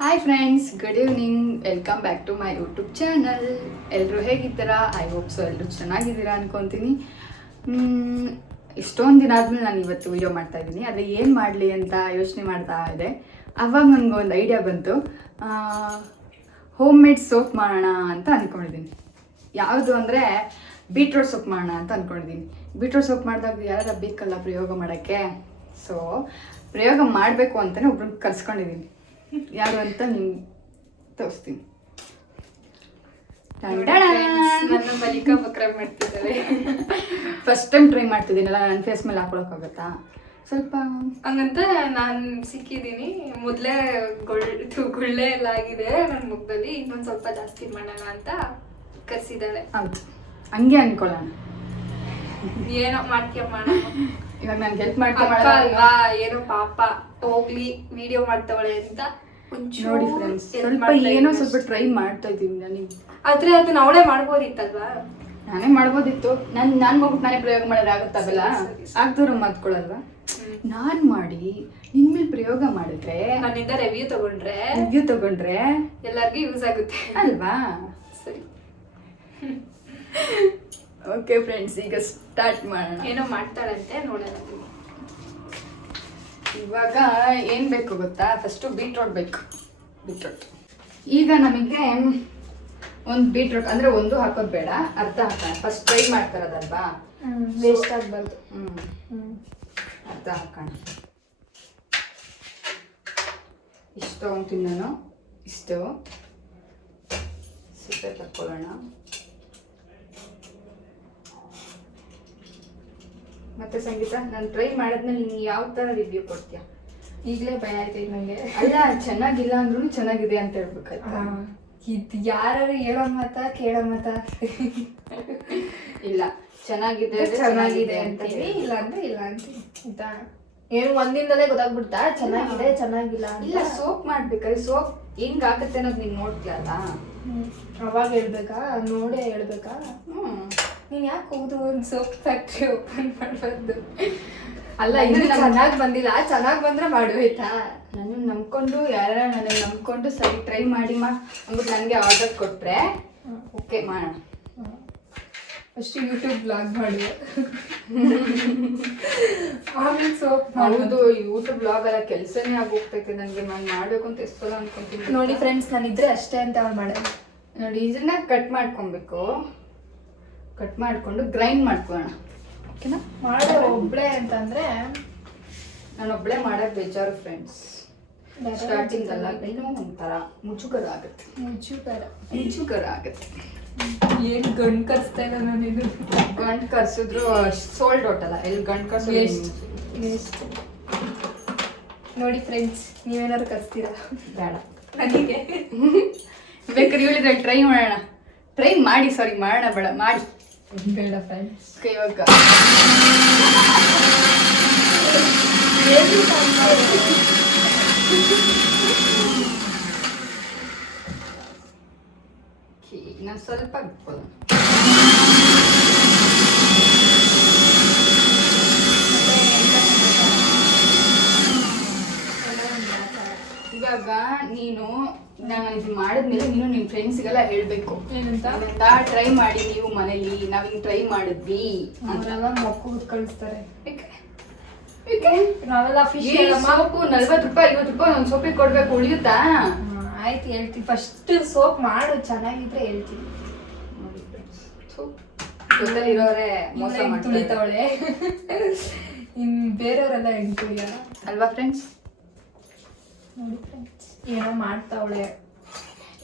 Hi friends, good evening. Welcome back to my YouTube channel. ಎಲ್ಲರೂ ಹೇಗಿದ್ದೀರಾ? I hope so ಎಲ್ಲರೂ ಚೆನ್ನಾಗಿದ್ದೀರಾ ಅನ್ಕೊತೀನಿ. ಇಷ್ಟೊಂದು ದಿನ ಆದಮೇಲೆ ನಾನು ಇವತ್ತು ವೀಡಿಯೋ ಮಾಡ್ತಾ ಇದ್ದೀನಿ. ಆದರೆ ಏನು ಮಾಡಲಿ ಅಂತ ಯೋಚನೆ ಮಾಡ್ತಾ ಇದೆ. ಆವಾಗ ನನಗೆ ಒಂದು ಐಡಿಯಾ ಬಂತು. ಹೋಮ್ ಮೇಡ್ ಸೋಪ್ ಮಾಡೋಣ ಅಂತ ಅಂದ್ಕೊಂಡಿದ್ದೀನಿ. ಯಾವುದು ಅಂದರೆ ಬೀಟ್ರೋಟ್ ಸೋಪ್ ಮಾಡೋಣ ಅಂತ ಅಂದ್ಕೊಂಡಿದ್ದೀನಿ. ಬೀಟ್ರೋಟ್ ಸೋಪ್ ಮಾಡಿದಾಗ ಯಾರು ಬೇಕಲ್ಲ ಪ್ರಯೋಗ ಮಾಡೋಕ್ಕೆ. ಸೊ ಪ್ರಯೋಗ ಮಾಡಬೇಕು ಅಂತಲೇ ಒಬ್ರನ್ನ ಕರ್ಸ್ಕೊಂಡಿದ್ದೀನಿ. ಯಾರು ಅಂತ ನಿಮ್ಗೆ ತೋರಿಸ್ತೀನಿ. ನನ್ನ ಬಲಿಕಾ ಬಕ್ರ ಮಾಡ್ತಿದ್ದಾರೆ. ಫಸ್ಟ್ ಟೈಮ್ ಟ್ರೈ ಮಾಡ್ತಿದ್ದೀನಲ್ಲ, ನನ್ನ ಫೇಸ್ ಮೇಲೆ ಹಾಕೊಳಕ್ಕಾಗತ್ತಾ? ಸ್ವಲ್ಪ ಹಂಗಂತ ನಾನು ಸಿಕ್ಕಿದ್ದೀನಿ. ಮೊದಲೇ ಗುಳ್ಳೆ ಎಲ್ಲ ಆಗಿದೆ ನನ್ನ ಮುಖದಲ್ಲಿ. ಇನ್ನೊಂದು ಸ್ವಲ್ಪ ಜಾಸ್ತಿ ಮಾಡೋಣ ಅಂತ ಕರ್ಸಿದ್ದಾಳೆ. ಹೌದು, ಹಂಗೆ ಅನ್ಕೊಳ್ಳೋಣ. ಏನೋ ಮಾಡ್ತೀಯ ಮಾಡೋಣ. ಇವಾಗ ನಾನು ಹೆಲ್ಪ್ ಅಕ್ಕ ಅಲ್ವಾ, ಏನೋ ಪಾಪ ಹೋಗ್ಲಿ ವಿಡಿಯೋ ಮಾಡ್ತಾವಳೆ ಅಂತ ನೋಡಿ ಫ್ರೆಂಡ್ಸ್, ಸ್ವಲ್ಪ ಏನೋ ಸ್ವಲ್ಪ ಟ್ರೈ ಮಾಡ್ತಾ ಇದ್ದೀನಿ ನನಗೆ. ಆದ್ರೆ ಅದನ್ನ ಅವಳೇ ಮಾಡ್ಬೋದಿತ್ತಲ್ವಾ? ನಾನೇ ಮಾಡ್ಬೋದಿತ್ತು. ನಾನು ಹೋಗ್ಬಿಟ್ಟು ನಾನೇ ಪ್ರಯೋಗ ಮಾಡೋದು ಆಗುತ್ತಾಗಲ್ಲ, ಆಗ್ದವ್ರು ಮಾತ್ಕೊಳಲ್ವಾ? ನಾನು ಮಾಡಿ ನಿನ್ ಮೇಲೆ ಪ್ರಯೋಗ ಮಾಡಿದ್ರೆ, ನನ್ನಿಂದ ರಿವ್ಯೂ ತಗೊಂಡ್ರೆ ಎಲ್ಲರಿಗೂ ಯೂಸ್ ಆಗುತ್ತೆ ಅಲ್ವಾ? ಸರಿ, ಓಕೆ ಫ್ರೆಂಡ್ಸ್, ಈಗ ಸ್ಟಾರ್ಟ್ ಮಾಡೋಣ. ಏನೋ ಮಾಡ್ತಾಳಂತೆ, ನೋಡೋಣ. ಇವಾಗ ಏನು ಬೇಕು ಗೊತ್ತಾ? ಫಸ್ಟು ಬೀಟ್ರೋಟ್ ಬೇಕು. ಬೀಟ್ರೋಟ್ ಈಗ ನಮಗೆ ಒಂದು ಬೀಟ್ರೋಟ್ ಅಂದರೆ ಒಂದು ಹಾಕೋದು ಬೇಡ, ಅರ್ಧ ಹಾಕೋಣ. ಫಸ್ಟ್ ಟ್ರೈ ಮಾಡ್ತಾರದಲ್ವಾ, ವೇಸ್ಟ್ ಆಗಬಾರ್ದು. ಅರ್ಧ ಹಾಕೋಣ. ಇಷ್ಟು ತೊಗೊತೀನಿ ನಾನು. ಇಷ್ಟು ಸಿಪ್ಪೆ ತಕ್ಕೊಳ್ಳೋಣ. ಮತ್ತೆ ಸಂಗೀತ, ನಾನು ಟ್ರೈ ಮಾಡಿದ್ಮೇಲೆ ನೀನು ಯಾವ ಥರ ರಿವ್ಯೂ ಕೊಡ್ತೀಯ? ಈಗಲೇ ಭಯ ಆಯ್ತೈತೆ ನನಗೆ. ಅಲ್ಲ, ಚೆನ್ನಾಗಿಲ್ಲ ಅಂದ್ರೂ ಚೆನ್ನಾಗಿದೆ ಅಂತ ಹೇಳ್ಬೇಕಾಯ್ತಾ? ಇದು ಯಾರು ಹೇಳೋ ಮತ ಕೇಳೋ ಮತ? ಇಲ್ಲ, ಚೆನ್ನಾಗಿದೆ ಚೆನ್ನಾಗಿದೆ ಅಂತೀನಿ, ಇಲ್ಲ ಅಂದ್ರೆ ಇಲ್ಲ ಅಂತೀನಿ. ಆಯ್ತಾ? ಏನು ಒಂದಿಂದಲೇ ಗೊತ್ತಾಗ್ಬಿಡ್ತಾ ಚೆನ್ನಾಗಿದೆ ಚೆನ್ನಾಗಿಲ್ಲ ಅಂತ? ಇಲ್ಲ, ಸೋಪ್ ಮಾಡ್ಬೇಕಾದ್ರೆ ಸೋಪ್ ಹೆಂಗಾಗುತ್ತೆ ಅನ್ನೋದು ನೀನು ನೋಡ್ತೀಯಲ್ಲ, ಅವಾಗ ಹೇಳ್ಬೇಕಾ? ನೋಡೇ ಹೇಳ್ಬೇಕಾ? ನೀನ್ ಯಾಕೆ ಹೋಗುದು ಒಂದು ಸೋಪ್ ಫ್ಯಾಕ್ಟ್ರಿ ಓಪನ್ ಮಾಡಬಾರ್ದು? ಅಲ್ಲ, ಇನ್ನು ಚೆನ್ನಾಗಿ ಬಂದಿಲ್ಲ, ಚೆನ್ನಾಗಿ ಬಂದ್ರೆ ಮಾಡು ಆಯ್ತಾ? ನಾನು ನಂಬ್ಕೊಂಡು ನನಗೆ ನಂಬ್ಕೊಂಡು ಸರಿ ಟ್ರೈ ಮಾಡಿ ಅಂದ್ಬಿಟ್ಟು ನನಗೆ ಆರ್ಡರ್ ಕೊಟ್ಟರೆ ಓಕೆ ಮಾಡೋಣ. ಫಸ್ಟ್ ಯೂಟ್ಯೂಬ್ ಬ್ಲಾಗ್ ಮಾಡು, ಆಮೇಲೆ ಸೋಪ್. ಹೌದು, ಯೂಟ್ಯೂಬ್ ಬ್ಲಾಗ್ ಎಲ್ಲ ಕೆಲಸನೇ ಆಗೋಗ್ತೈತೆ ನನಗೆ. ನಾನು ಮಾಡಬೇಕು ಅಂತ ಎಷ್ಟೋ ಅನ್ಕೊಂತೀನಿ. ನೋಡಿ ಫ್ರೆಂಡ್ಸ್, ನಾನಿದ್ರೆ ಅಷ್ಟೇ ಅಂತ ಅವ್ಳು ಮಾಡೋದು. ನೋಡಿ, ಇದನ್ನ ಕಟ್ ಮಾಡ್ಕೊಬೇಕು. ಕಟ್ ಮಾಡಿಕೊಂಡು ಗ್ರೈಂಡ್ ಮಾಡ್ಕೊಳ್ಳೋಣ. ಓಕೆನಾ? ಮಾಡೋ ಒಬ್ಳೆ ಅಂತಂದ್ರೆ ನಾನು ಒಬ್ಳೆ ಮಾಡೋದು ಬೇಜಾರು ಫ್ರೆಂಡ್ಸ್. ಸ್ಟಾರ್ಟಿಂಗ್ ಅಲ್ಲ, ಏನೋ ಒಂಥರ ಮುಜುಗರ ಆಗುತ್ತೆ. ಮುಜುಗರ ಆಗುತ್ತೆ. ಏನು ಗಂಡು ಕರ್ಸ್ತಾ ಇಲ್ಲ ನಾನು. ಇದು ಗಂಟು ಕರ್ಸಿದ್ರು ಸೋಲ್ಡ್ ಔಟ್ ಅಲ್ಲ, ಎಲ್ಲಿ ಗಂಟು ಕರ್ಸೋ ವೇಸ್ಟ್. ನೋಡಿ ಫ್ರೆಂಡ್ಸ್, ನೀವೇನಾದ್ರು ಕರ್ಸ್ತೀರಾ? ಬೇಡ ನನಗೆ. ಬೇಕಾದ್ರೆ ಹೇಳಿದ್ರೆ ಟ್ರೈ ಮಾಡೋಣ. ಟ್ರೈ ಮಾಡಿ, ಸಾರಿ ಮಾಡೋಣ ಬೇಡ, ಮಾಡಿ. ಬೇಡ ಫ್ರೆಂಡ್ಸ್. ಇವಾಗ ನಾನು ಸ್ವಲ್ಪ ಬಿಟ್ಬೋದು. ಇವಾಗ ನಾನು ಇದು ಮಾಡಿದ್ಮೇಲೆ ನೀನು ನಿನ್ನ ಫ್ರೆಂಡ್ಸ್ಗೆಲ್ಲ ಹೇಳ್ಬೇಕು. ಏನಂತ? ಟ್ರೈ ಮಾಡಿ ನೀವು ಮನೇಲಿ, ನಾವ್ ಹಿಂಗ್ ಟ್ರೈ ಮಾಡಿದ್ವಿ ಅವರೆಲ್ಲ ಮಕ್ಕಳು ಕಳಿಸ್ತಾರೆ. ನಾವೆಲ್ಲ ನಾವೆಲ್ಲ ಫಿಶ್ ಸೋಪು 40 ರೂಪಾಯಿ 50 ರೂಪಾಯಿ ಒಂದು ಸೋಪಿಗೆ ಕೊಡ್ಬೇಕು, ಉಳಿಯುತ್ತಾ? ಆಯ್ತು, ಹೇಳ್ತೀನಿ. ಫಸ್ಟ್ ಸೋಪ್ ಮಾಡು, ಚೆನ್ನಾಗಿದ್ರೆ ಹೇಳ್ತೀನಿ. ಜೊತೆಲಿರೋರೆ ಮೋಸ ಮಾಡ್ತಾರೆ. ತುಳಿತಾವಳೆ. ಇನ್ ಬೇರೆಯವರೆಲ್ಲ ಹೆಂಗ್ ತುಳಿಯಲ್ಲ ಅಲ್ವಾ ಫ್ರೆಂಡ್ಸ್? ನೋಡಿ ಫ್ರೆಂಡ್ಸ್, ಏನೋ ಮಾಡ್ತಾವಳೆ.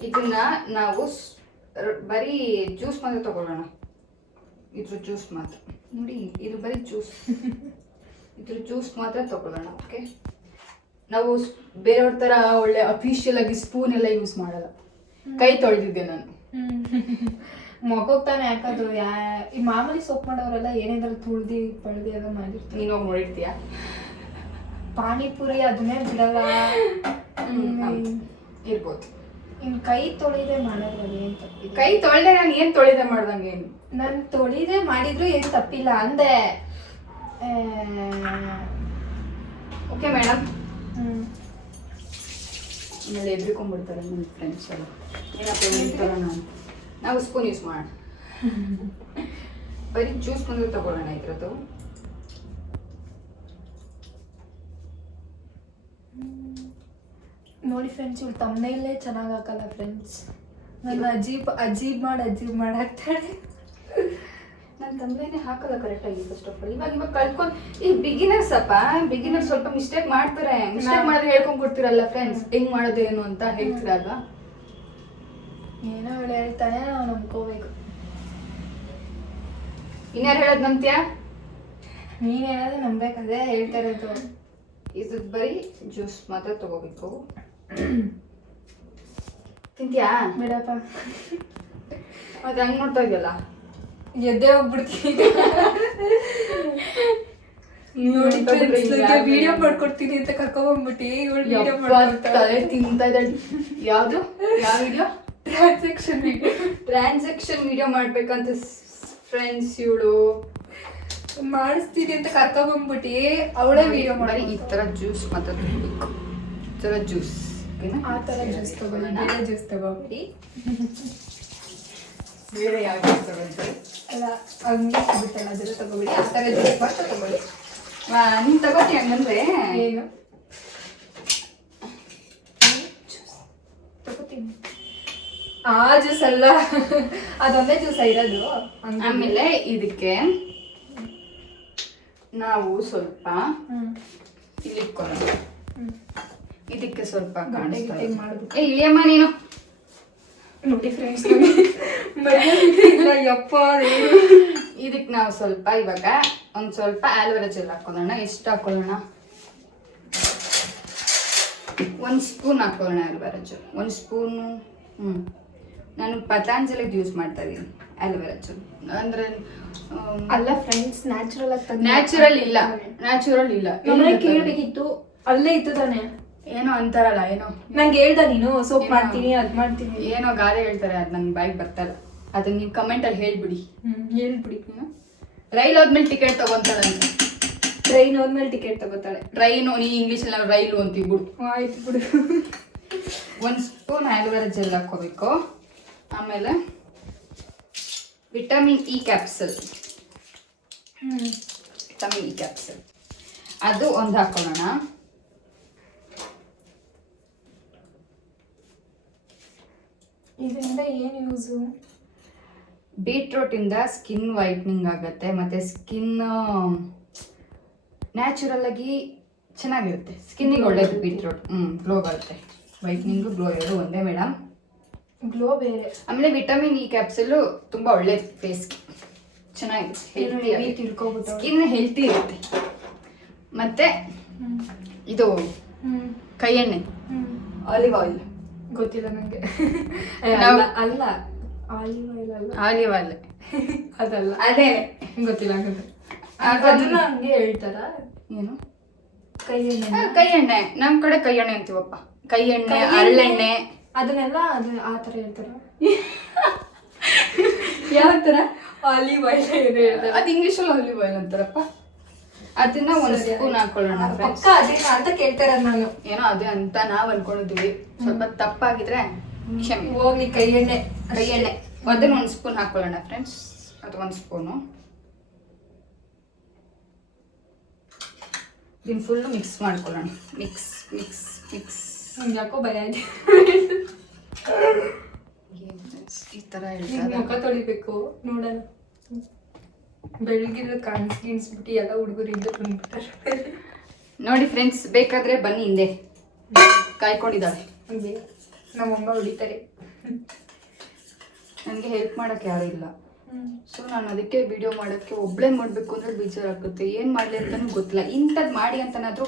ಇದನ್ನ ನಾವು ಬರೀ ಜ್ಯೂಸ್ ಮಾತ್ರ ತಗೊಳ್ಳೋಣ. ಇದ್ರ ಜ್ಯೂಸ್ ಮಾತ್ರ ನೋಡಿ, ಇದು ಬರೀ ಜ್ಯೂಸ್. ಇದ್ರ ಜ್ಯೂಸ್ ಮಾತ್ರ ತಗೊಳ್ಳೋಣ. ಓಕೆ, ನಾವು ಬೇರೆಯವ್ರ ಥರ ಒಳ್ಳೆ ಅಫಿಷಿಯಲ್ ಆಗಿ ಸ್ಪೂನ್ ಎಲ್ಲ ಯೂಸ್ ಮಾಡಲ್ಲ. ಕೈ ತೊಳೆದಿದ್ದೆ ನಾನು. ಮೊಗಕ್ಕೆ ತಾನೇ ಹಾಕೋದು. ಈ ಮಾಮೂಲಿ ಸೋಪ್ ಮಾಡೋರೆಲ್ಲ ಏನೇನಾದ್ರು ತುಳ್ದಿ ಪಳ್ದಿ ಎಲ್ಲ ಮಾಡಿರ್ತಾರೆ. ನೀನು ಹೋಗಿ ನೋಡಿರ್ತೀಯ? ಪಾನಿಪುರಿ ಅದನ್ನೇ ಬಿಡಲ್ಲ. ಇರ್ಬೋದು. ಇನ್ ಕೈ ತೊಳಿದೆ ಮಾಡೋದು ಏನ್ ತಪ್ಪಿಲ್ಲ. ಕೈ ತೊಳೆದೆ ನಾನು ಏನು ತೊಳೆದೆ ಮಾಡ್ದಂಗೆ ಏನು? ನಾನು ತೊಳಿದೆ ಮಾಡಿದ್ರು ಏನು ತಪ್ಪಿಲ್ಲ ಅಂದೆ. ಓಕೆ ಮೇಡಮ್, ಆಮೇಲೆ ಎದ್ರಿಕೊಂಡ್ಬಿಡ್ತಾರೆ ನನ್ನ ಫ್ರೆಂಡ್ಸ್ ಎಲ್ಲ ಏನಪ್ಪ ಹೇಳ್ತಾರ ನಾವು ಸ್ಪೂನ್ ಯೂಸ್ ಮಾಡೋಣ. ಬರೀ ಜ್ಯೂಸ್ ಬಂದು ತಗೊಳ್ಳೋಣ ಇದ್ರದ್ದು. ನೋಡಿ ಫ್ರೆಂಡ್ಸ್, ಇವ್ಳು ತಮ್ಮನೇಲೇ ಚೆನ್ನಾಗಿ ಹಾಕಲ್ಲ ಫ್ರೆಂಡ್ಸ್. ನನ್ನ ಅಜೀಬ್ ಮಾಡಿ ಹಾಕ್ತಾಳೆ. ನನ್ನ ತಮ್ಮನೇನೆ ಹಾಕಲ್ಲ ಕರೆಕ್ಟಾಗಿ ಫಸ್ಟ್ ಆಫ್ ಆಲ್. ಇವಾಗ ಕಲ್ತ್ಕೊಂಡು ಈ ಬಿಗಿನರ್ಸ್ ಸ್ವಲ್ಪ ಮಿಸ್ಟೇಕ್ ಮಾಡ್ತಾರೆ. ಮಿಸ್ಟೇಕ್ ಮಾಡಿದ್ರೆ ಹೇಳ್ಕೊಂಡ್ ಕೊಡ್ತಿರಲ್ಲ ಫ್ರೆಂಡ್ಸ್, ಹೆಂಗ್ ಮಾಡೋದು ಏನು ಅಂತ ಹೇಳ್ತಿರಲ್ವಾ. ಏನೋ ಅವಳು ಹೇಳ್ತಾನೆ, ನಾವು ನಂಬ್ಕೋಬೇಕು. ಇನ್ಯಾರು ಹೇಳೋದು ನಂಬ್ತೀಯಾ? ನೀನ್ ಹೇಳೋದು ನಂಬೇಕಾದ್ರೆ ಹೇಳ್ತಾ ಇರೋದು. ಇದು ಬರೀ ಜ್ಯೂಸ್ ಮಾತ್ರ ತಗೋಬೇಕು. ತಿಂತ್ಯಾ? ಬಿಡಪ್ಪ, ಮತ್ತೆ ಹಂಗ್ ನೋಡ್ತಾ ಇದೆಯಲ್ಲ, ಎದ್ದೆ ಹೋಗ್ಬಿಡ್ತೀನಿ. ನೋಡಿ ವಿಡಿಯೋ ಮಾಡ್ಕೊಡ್ತೀನಿ ಅಂತ ಕರ್ಕೊಂಡ್ಬಿಟ್ಟು ಇವಳು ವಿಡಿಯೋ ಮಾಡ್ಕೊಡ್ತಾಳೆ. ತಿಂತಾ ಇದ್ದಾಳೆ. ಯಾವ್ದು ಯಾವ ವಿಡಿಯೋ? ಟ್ರಾನ್ಸಾಕ್ಷನ್ ವಿಡಿಯೋ ಮಾಡ್ಬೇಕಂತ ಫ್ರೆಂಡ್ಸ್ ಇವಳು ಮಾಡಿಸ್ತೀನಿ ಅಂತ ಕರ್ಕೊಂಡ್ಬಿಟ್ಟು ಅವಳೇ ವಿಡಿಯೋ ಮಾಡಿ. ಈ ತರ ಜ್ಯೂಸ್ ಮಾತ್ರ ತಗೋಬೇಕು. ಈ ತರ ಜ್ಯೂಸ್, ಆ ತರ ಜ್ಯೂಸ್ ತಗೊಳ್ಳಿ, ಬೇರೆ ಜ್ಯೂಸ್ ತಗೋಬೇಡಿ. ಬೇರೆ ಯಾವ ಜ್ಯೂಸ್ ತಗೊಳ್ತಾರೆ? ಅಲ್ಲ, ಹಂಗೆ ಸಿಗುತ್ತಲ್ಲ ಅದೆಲ್ಲ ತಗೋಬೇಡಿ, ಆ ಥರ ಜ್ಯೂಸ್ ಮಾತ್ರ ತಗೊಳ್ಳಿ. ನೀನು ತಗೋತಿ ಹಂಗಂದ್ರೆ ಏನು ತಗೋತೀನಿ? ಆ ಜ್ಯೂಸ್ ಅಲ್ಲ, ಅದೊಂದೇ ಜ್ಯೂಸ್ ಇರೋದು. ಆಮೇಲೆ ಇದಕ್ಕೆ ನಾವು ಸ್ವಲ್ಪ ಇಲ್ಲಿ ಇಟ್ಕೊಳ್ಳೋಣ. ಇದಕ್ಕೆ ಸ್ವಲ್ಪ ಇಳಿಯಮ್ಮ ನೀನು. ನೋಡಿ ಫ್ರೆಂಡ್ಸ್, ಯಪ್ಪ, ಇದಕ್ಕೆ ನಾವು ಸ್ವಲ್ಪ ಇವಾಗ ಒಂದು ಸ್ವಲ್ಪ ಆಲೋವೆರಾ ಜೆಲ್ ಹಾಕೊಳ್ಳೋಣ. ಎಷ್ಟು ಹಾಕೊಳ್ಳೋಣ? 1 ಸ್ಪೂನ್ ಹಾಕೊಳ್ಳೋಣ ಆಲೋವೆರಾ ಜೆಲ್. 1 ಸ್ಪೂನು. ನಾನು ಪತಾಂಜಲಿದು ಯೂಸ್ ಮಾಡ್ತಾ ಇದ್ದೀನಿ ಆಲೋವೆರಾ ಜೆಲ್. ಅಂದ್ರೆ ಅಲ್ಲ ಫ್ರೆಂಡ್ಸ್, ನ್ಯಾಚುರಲ್ ಇಲ್ಲ. ನಮ್ಮನೆ ಕೇಳಬೇಕಿತ್ತು, ಅಲ್ಲೇ ಇತ್ತು ತಾನೆ. ಏನೋ ಅಂತಾರಲ್ಲ, ಏನೋ ನಂಗೆ ಹೇಳ್ದ ನೀನು ಸೋಪ್ ಮಾಡ್ತೀನಿ ಅದ್ ಮಾಡ್ತೀನಿ ಏನೋ ಗಾದೆ ಹೇಳ್ತಾರೆ, ಅದು ನನ್ ಬಾಯಿಗೆ ಬರ್ತಲ್ಲ. ಅದನ್ನ ನೀವು ಕಮೆಂಟ್ ಅಲ್ಲಿ ಹೇಳ್ಬಿಡಿ. ರೈಲ್ ಹೋದ್ಮೇಲೆ ಟಿಕೆಟ್ ತಗೊಂತಾಳಂತೆ. ಟ್ರೈನ್ ಹೋದ್ಮೇಲೆ ಟಿಕೆಟ್ ತಗೋತಾಳೆ. ಟ್ರೈನು ನೀ ಇಂಗ್ಲೀಷ್ ಅಲ್ಲಿ ರೈಲು ಅಂತೀವಿ ಬಿಡು. ಆಯ್ತು ಬಿಡು. 1 ಸ್ಪೂನ್ ಆಲೋವೆರಾ ಜೆಲ್ ಹಾಕೋಬೇಕು. ಆಮೇಲೆ vitamin E capsule. Vitamin E capsule ಅದು ಒಂದು ಹಾಕೊಳ್ಳೋಣ. ಇದರಿಂದ ಏನು ಯೂಸು? ಬೀಟ್ರೂಟ್ ಇಂದ ಸ್ಕಿನ್ ವೈಟ್ನಿಂಗ್ ಆಗುತ್ತೆ, ಮತ್ತೆ ಸ್ಕಿನ್ ನ್ಯಾಚುರಲ್ ಆಗಿ ಚೆನ್ನಾಗಿರುತ್ತೆ. ಸ್ಕಿನ್ನಿಗೆ ಒಳ್ಳೇದು ಬೀಟ್ರೂಟ್. ಗ್ಲೋ ಬರುತ್ತೆ. ವೈಟ್ನಿಂಗು ಗ್ಲೋ ಎರಡು ಒಂದೇ ಮೇಡಮ್. ಗ್ಲೋ ಬೇರೆ. ಆಮೇಲೆ ವಿಟಮಿನ್ ಇ ಕ್ಯಾಪ್ಸೂಲು ತುಂಬಾ ಒಳ್ಳೇದು ಫೇಸ್ಗೆ. ಚೆನ್ನಾಗಿದೆ, ತಿಳ್ಕೊಬಿಟ್ಟು ಸ್ಕಿನ್ ಹೆಲ್ತಿ ಇರುತ್ತೆ. ಮತ್ತೆ ಇದು ಕೈ ಎಣ್ಣೆ, ಆಲಿವ್ ಆಯಿಲ್. ಗೊತ್ತಿಲ್ಲ ನಂಗೆ. ಅಲ್ಲ, ಆಲಿವ್ ಆಯಿಲ್ ಅಲ್ಲ, ಆಲಿವ್ ಆಯಿಲ್ ಅದಲ್ಲ, ಅದೇ ಗೊತ್ತಿಲ್ಲ. ಅದನ್ನ ಹಂಗೆ ಹೇಳ್ತಾರ. ಏನು ಕೈ ಎಣ್ಣೆ? ಕೈ ಎಣ್ಣೆ ನಮ್ ಕಡೆ ಕೈ ಎಣ್ಣೆ ಅಂತೀವಪ್ಪ. ಕೈ ಎಣ್ಣೆ, ಹರಳೆಣ್ಣೆ, ಅದನ್ನೆಲ್ಲ ಆ ಥರ ಹೇಳ್ತಾರ. ಯಾವ ತರ? ಆಲಿವ್ ಆಯಿಲ್ ಹೇಳ್ತಾರೆ. ಅದು ಇಂಗ್ಲೀಷಲ್ಲಿ ಆಲಿವ್ ಆಯಿಲ್ ಅಂತಾರಪ್ಪ. ಅದನ್ನ 1 ಸ್ಪೂನ್ ಹಾಕೊಳ್ಳೋಣ. ಪಕ್ಕ ಅದೇನ ಅಂತ ಕೇಳ್ತಾರ ನಾನು. ಏನೋ ಅದೇ ಅಂತ ನಾವ್ ಅನ್ಕೊಂಡಿದ್ವಿ. ಸ್ವಲ್ಪ ತಪ್ಪಾಗಿದ್ರೆ ಕ್ಷಮೆ. ಹೋಗ್ಲಿ. ಕೈ ಎಣ್ಣೆ ಅದನ್ನ 1 ಸ್ಪೂನ್ ಹಾಕೊಳ್ಳೋಣ ಫ್ರೆಂಡ್ಸ್. ಅದು 1 ಸ್ಪೂನು. ಇದನ್ನ ಫುಲ್ಲು ಮಿಕ್ಸ್ ಮಾಡ್ಕೊಳ್ಳೋಣ. ಮಿಕ್ಸ್ ಯಾಕೋ ಭಯ ಇದೆ. ಈ ತರ ಮುಖ ತೊಳಿಬೇಕು ನೋಡೋಣ. ಬೆಳಗ್ಗೆ ಕಾಣಿಸ್ಬಿಟ್ಟು ಎಲ್ಲ ಹುಡುಗರಿಂದ ಬಂದ್ಬಿಟ್ಟಾರೆ. ನೋಡಿ ಫ್ರೆಂಡ್ಸ್, ಬೇಕಾದ್ರೆ ಬನ್ನಿ, ಹಿಂದೆ ಕಾಯ್ಕೊಂಡಿದ್ದಾಳೆ. ನಮ್ಮಮ್ಮ ಹೊಡಿತಾರೆ. ನನಗೆ ಹೆಲ್ಪ್ ಮಾಡೋಕ್ಕೆ ಯಾರು ಇಲ್ಲ. ಸೊ ನಾನು ಅದಕ್ಕೆ ವಿಡಿಯೋ ಮಾಡೋಕ್ಕೆ ಒಬ್ಬಳೇ ಮಾಡಬೇಕು ಅಂದರೆ ಬೇಜಾರಾಗುತ್ತೆ. ಏನು ಮಾಡಲಿ ಅಂತಲೂ ಗೊತ್ತಿಲ್ಲ. ಇಂಥದ್ದು ಮಾಡಿ ಅಂತನಾದರೂ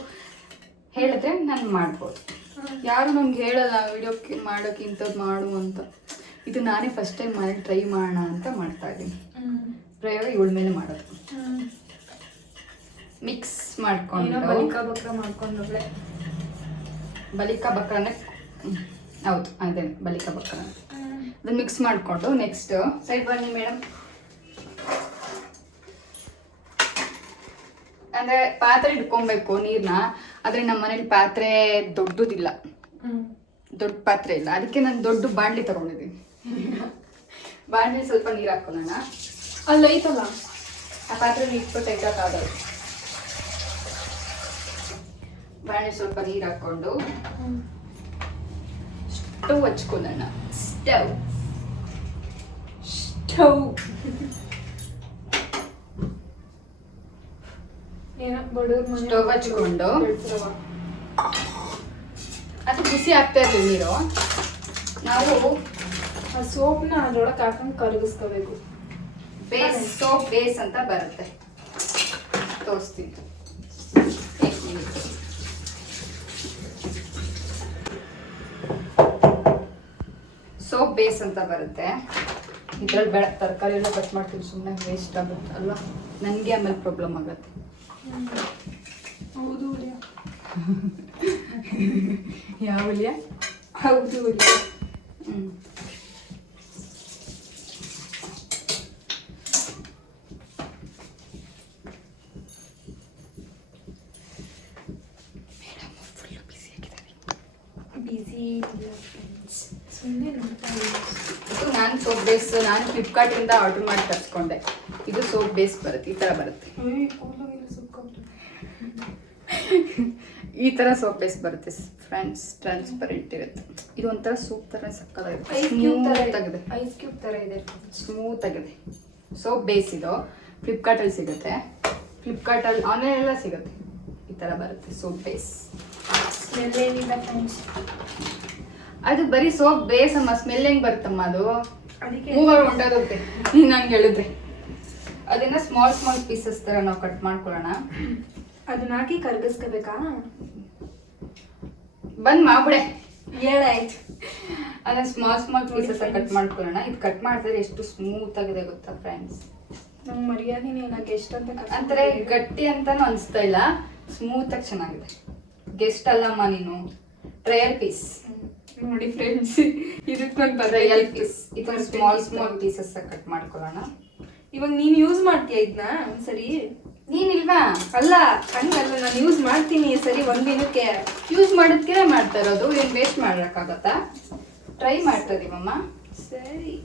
ಹೇಳಿದ್ರೆ ನಾನು ಮಾಡ್ಬೋದು. ಯಾರು ನಮ್ಗೆ ಹೇಳಲ್ಲ ವಿಡಿಯೋಕ್ಕೆ ಮಾಡೋಕ್ಕೆ ಇಂಥದ್ದು ಮಾಡು ಅಂತ. ಇದು ನಾನೇ ಫಸ್ಟ್ ಟೈಮ್ ಮನೇಲಿ ಟ್ರೈ ಮಾಡೋಣ ಅಂತ ಮಾಡ್ತಾ ಇದ್ದೀನಿ. ಪ್ರಯೋಗ ಇವಳ ಮೇಲೆ ಮಾಡೋದು. ಮಿಕ್ಸ್ ಮಾಡ್ಕೊಂಡು ಬಲಿಕಾ ಬಕ್ರನೇ, ಹೌದು ಅದೇ ಬಲಿಕಾ ಬಕ್ರ. ಅದನ್ನ ಮಿಕ್ಸ್ ಮಾಡಿಕೊಂಡು ನೆಕ್ಸ್ಟ್ ಸೈಡ್ ಬನ್ನಿ ಮೇಡಮ್. ಅಂದರೆ ಪಾತ್ರೆ ಇಟ್ಕೊಬೇಕು ನೀರನ್ನ. ಆದರೆ ನಮ್ಮ ಮನೇಲಿ ಪಾತ್ರೆ ದೊಡ್ಡದಿಲ್ಲ, ದೊಡ್ಡ ಪಾತ್ರೆ ಇಲ್ಲ, ಅದಕ್ಕೆ ನಾನು ದೊಡ್ಡ ಬಾಣಲಿ ತಗೊಂಡಿದ್ದೀನಿ. ಬಾಣಲಿ ಸ್ವಲ್ಪ ನೀರು ಹಾಕೊಳ್ಳೋಣ. ಅಲ್ಲಿ ಐತಲ್ಲ ಆ ಪಾತ್ರೆ ಇಟ್ಬಿಟ್ಟು ತೆಗ್ದಾಗಲ್ಲ. ಬಾಣಲಿ ಸ್ವಲ್ಪ ನೀರು ಹಾಕೊಂಡು ಸ್ಟವ್ ಹಚ್ಕೊಳ್ಳೋಣ. ಸ್ಟವ್ ಏನೋ ಬಡವ್ರ ಸ್ಟವ್ ಹಚ್ಕೊಂಡು ಅದು ಬಿಸಿ ಆಗ್ತಾ ಇರ್ಲಿ ನೀರು. ನಾವು ಆ ಸೋಪ್ನ ಅದ್ರೊಳಗೆ ಹಾಕೊಂಡು ಕರಗಿಸ್ಕೋಬೇಕು. ಸೋಪ್ ಬೇಸ್ ಅಂತ ಬರುತ್ತೆ, ತೋರಿಸ್ತೀನಿ. ಸೋಪ್ ಬೇಸ್ ಅಂತ ಬರುತ್ತೆ. ಇದ್ರಲ್ಲಿ ಬೇಡ, ತರಕಾರಿ ಎಲ್ಲ ಕಟ್ ಮಾಡ್ತೀನಿ, ಸುಮ್ಮನೆ ವೇಸ್ಟ್ ಆಗುತ್ತೆ ಅಲ್ವಾ, ನನಗೆ ಆಮೇಲೆ ಪ್ರಾಬ್ಲಮ್ ಆಗುತ್ತೆ. ಹೌದು ಯಾವ ಹುಲಿಯ? ಹೌದು ಬಿಸಿ ಸುಮ್ಮನೆ ನೋಡ್ತಾ ಇದು ನಾನು ಸೋಪ್ ಬೇಸ್ ನಾನು ಫ್ಲಿಪ್ಕಾರ್ಟಿಂದ ಆರ್ಡರ್ ಮಾಡಿ ತರಿಸ್ಕೊಂಡೆ. ಇದು ಸೋಪ್ ಬೇಸ್ ಬರುತ್ತೆ, ಈ ಥರ ಬರುತ್ತೆ. ಈ ಥರ ಸೋಪ್ ಬೇಸ್ ಬರುತ್ತೆ ಫ್ರೆಂಡ್ಸ್, ಟ್ರಾನ್ಸ್ಪರೆಂಟ್ ಇರುತ್ತೆ. ಇದು ಒಂಥರ ಸೂಪ್ ಥರ ಸಕ್ಕತ್ತಾಗಿದೆ, ಐಸ್ ಕ್ಯೂಬ್ ಥರ ಇದೆ, ಸ್ಮೂತ್ ಆಗಿದೆ. ಸೋಪ್ ಬೇಸ್ ಇದು ಫ್ಲಿಪ್ಕಾರ್ಟಲ್ಲಿ ಸಿಗುತ್ತೆ, ಫ್ಲಿಪ್ಕಾರ್ಟಲ್ಲಿ ಆನ್ಲೈನ್ ಎಲ್ಲ ಸಿಗುತ್ತೆ. ಈ ಥರ ಬರುತ್ತೆ ಸೋಪ್ ಬೇಸ್. ಸ್ಮೆಲ್ ಏನಿಲ್ಲ ಫ್ರೆಂಡ್ಸ್, ಅದು ಬರೀ ಸೋಪ್ ಬೇಸ್ ಅಮ್ಮ, ಸ್ಮೆಲ್ ಹೆಂಗೆ ಬರುತ್ತಮ್ಮ ಅದು? ಅದಕ್ಕೆ ಮೂವರು ಹೊಂಟೋಗುತ್ತೆ ನೀನು ಹಂಗೆ ಹೇಳಿದ್ರೆ. ಅದನ್ನ ಸ್ಮಾಲ್ ಪೀಸಸ್ ಥರ ನಾವು ಕಟ್ ಮಾಡ್ಕೊಳ್ಳೋಣ. ಅದನ್ನ ಹಾಕಿ ಕರಗಿಸ್ಕೋಬೇಕಾ? ಬಂದ್ ಮಾಡ್ಬಿಡೆ, ಹೇಳಾಯ್ತು. ಅದನ್ನ ಸ್ಮಾಲ್ ಪೀಸಸ್ ಕಟ್ ಮಾಡ್ಕೊಳ್ಳೋಣ. ಇದು ಕಟ್ ಮಾಡಿದ್ರೆ ಎಷ್ಟು ಸ್ಮೂತ್ ಆಗಿದೆ ಗೊತ್ತಾ ಫ್ರೆಂಡ್ಸ್? ನಂಗೆ ಮರ್ಯಾದೆನೇ ಇಲ್ಲ, ಗೆಸ್ಟ್ ಅಂತ ಅಂದ್ರೆ ಗಟ್ಟಿ ಅಂತಾನು ಅನಿಸ್ತಾ ಇಲ್ಲ, ಸ್ಮೂತ್ ಆಗಿ ಚೆನ್ನಾಗಿದೆ. ಗೆಸ್ಟ್ ಅಲ್ಲಮ್ಮ ನೀನು, ಟ್ರಯಲ್ ಪೀಸ್ ನೋಡಿ ಫ್ರೆಂಡ್ಸ್. ಇದಕ್ಕೊಂದು ಟ್ರಯಲ್ ಪೀಸ್. ಇದೊಂದು ಸ್ಮಾಲ್ ಪೀಸಸ್ ಕಟ್ ಮಾಡ್ಕೊಳ್ಳೋಣ. ಇವಾಗ ನೀನು ಯೂಸ್ ಮಾಡ್ತೀಯ ಇದನ್ನ ಸರಿ? ನೀನಿಲ್ವಾ? ಅಲ್ಲ ಹಂಗಲ್ಲ, ನಾನು ಯೂಸ್ ಮಾಡ್ತೀನಿ ಸರಿ, ಒಂದ್ ದಿನಕ್ಕೆ ಯೂಸ್ ಮಾಡೋದಕ್ಕೆ ಮಾಡ್ತಾ ಇರೋದು, ಏನು ವೇಸ್ಟ್ ಮಾಡೋಕ್ಕಾಗತ್ತಾ? ಟ್ರೈ ಮಾಡ್ತಾ ಇದೀವಮ್ಮ. ಸರಿ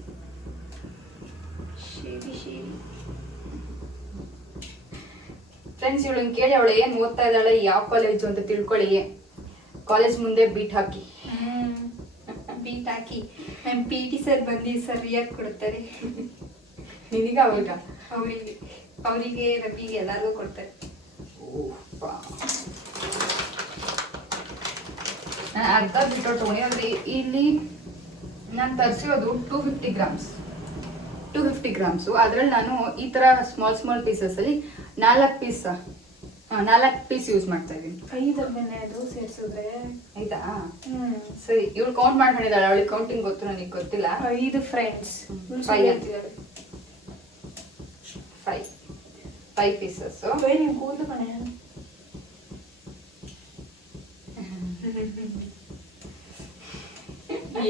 ಫ್ರೆಂಡ್ಸ್, ಇವಳನ್ನ ಕೇಳಿ ಅವಳು ಏನು ಓದ್ತಾ ಇದ್ದಾಳೆ, ಯಾವ ಕಾಲೇಜು ಅಂತ ತಿಳ್ಕೊಳ್ಳಿ. ಕಾಲೇಜ್ ಮುಂದೆ ಬೀಟ್ ಹಾಕಿ ಬೀಟ್ ಹಾಕಿ ನಮ್ಮ PT ಸರ್ ಬಂದು ಸರಿಯಾಗಿ ಕೊಡ್ತಾರೆ. ನಿನಗ ಅವಾಗ ಅವರಿಗೆ ರವಿಗೆ ಎಲ್ಲರಿಗೂ ಕೊಡ್ತಾರೆ. ನಾನು ಅರ್ಧ ಬಿಟ್ಟು ತೊಗೊಂಡು ಅಂದ್ರೆ ಇಲ್ಲಿ ನಾನು ತರಿಸಿರೋದು 250 ಗ್ರಾಮ್ಸು. ಅದ್ರಲ್ಲಿ ನಾನು ಈ ತರ ಸ್ಮಾಲ್ ಪೀಸಸ್ ಅಲ್ಲಿ 4 ಪೀಸ್ ಯೂಸ್ ಮಾಡ್ತಾ ಇದ್ದೀನಿ. 5 ಮೇಲೆ ಅದು ಸೇರಿಸಿದ್ರೆ ಆಯ್ತಾ? ಸರಿ, ಇವಳು ಕೌಂಟ್ ಮಾಡ್ಕೊಂಡಿದ್ದಾಳೆ, ಅವಳಿಗೆ ಕೌಂಟಿಂಗ್ ಗೊತ್ತು, ನನಗೆ ಗೊತ್ತಿಲ್ಲ. 5 ಫ್ರೆಂಡ್ಸ್, 5 ಪೀಸಸ್. ನೀವು ಕೂದಲು ಮನೆ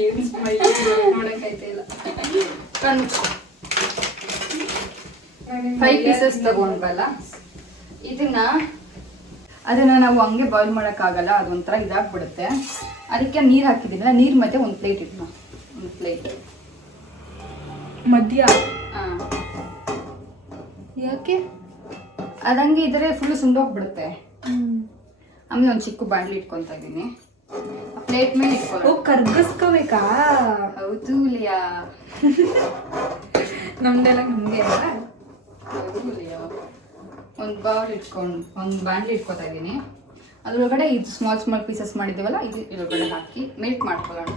ಏನು ಸ್ಮೈಲ್ ನೋಡಕ್ಕಾಯ್ತಾ ಇಲ್ಲ. 5 ಪೀಸಸ್ ತಗೊಂಡ್ವಲ್ಲ, ಅದನ್ನ ನಾವು ಹಂಗೆ ಬಾಯ್ಲ್ ಮಾಡೋಕ್ಕಾಗಲ್ಲ, ಅದೊಂಥರ ಇದಾಗ್ಬಿಡುತ್ತೆ. ಅದಕ್ಕೆ ನೀರು ಹಾಕಿದ್ದೀನಲ್ಲ, ನೀರು ಮಧ್ಯೆ ಒಂದು ಪ್ಲೇಟ್ ಇಟ್ಟು, ಒಂದು ಪ್ಲೇಟ್ ಮಧ್ಯ. ಯಾಕೆ ಅದಂಗೆ ಇದ್ರೆ ಫುಲ್ ಸುಂಡೋಗ್ಬಿಡುತ್ತೆ. ಆಮೇಲೆ ಒಂದು ಚಿಕ್ಕ ಬಾಣಲಿ ಇಟ್ಕೊತಾ ಇದ್ದೀನಿ, ಪ್ಲೇಟ್ ಮೇಲೆ ಇಟ್ಕೊಳ್ಳೋ. ಕರ್ಗಿಸ್ಕೋಬೇಕಾ? ಹೌದು ಲಿಯಾ, ನಮ್ದೆಲ್ಲ ನಮ್ಗೆ ಅಲ್ಲ. ಹೌದು ಲಿಯಾ. ಒಂದು ಬೌಲ್ ಇಟ್ಕೊಂಡು ಒಂದು ಬಾಣಲಿ ಇಟ್ಕೊತಾ ಇದ್ದೀನಿ. ಅದ್ರೊಳಗಡೆ ಇದು ಸ್ಮಾಲ್ ಪೀಸಸ್ ಮಾಡಿದ್ದೀವಲ್ಲ, ಇದು ಇದ್ರೊಳಗಡೆ ಹಾಕಿ ಮೆಲ್ಟ್ ಮಾಡ್ಕೊಳ್ಳೋಣ.